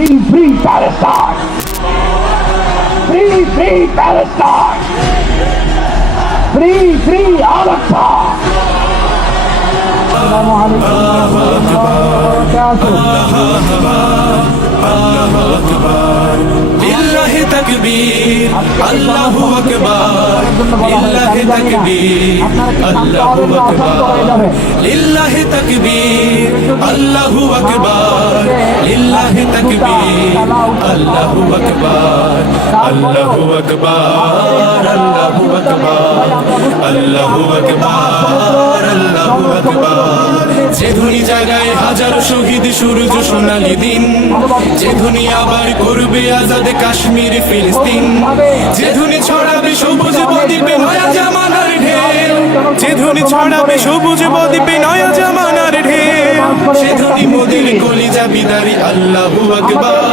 Free, free Palestine! Free, free Palestine! Free, free Al-Aqsa! Assalamu alaikum wa লিল্লাহি তাকবীর আল্লাহু আকবার লিল্লাহি তাকবীর আল্লাহু আকবার লিল্লাহি তাকবীর আল্লাহু আকবার লিল্লাহি তাকবীর আল্লাহু আকবার আল্লাহু আকবার আল্লাহু আকবার আল্লাহু আকবার আল্লাহু আকবার যে ধ্বনি জাগায় হাজারো শহীদ সূর্য সোনালী দিন যে ধ্বনি আবার করবে আজাদ কাশ্মীর ফিলিস্তিন যে ধ্বনি ছড়াবে সবুজ বদ্বীপে নয়া জামানার ঢেউ যে ধ্বনি ছড়াবে সবুজ বদ্বীপে নয়া জামানার ঢেউ সে ধ্বনি মোদের কলিজা বিদারি আল্লাহু আকবার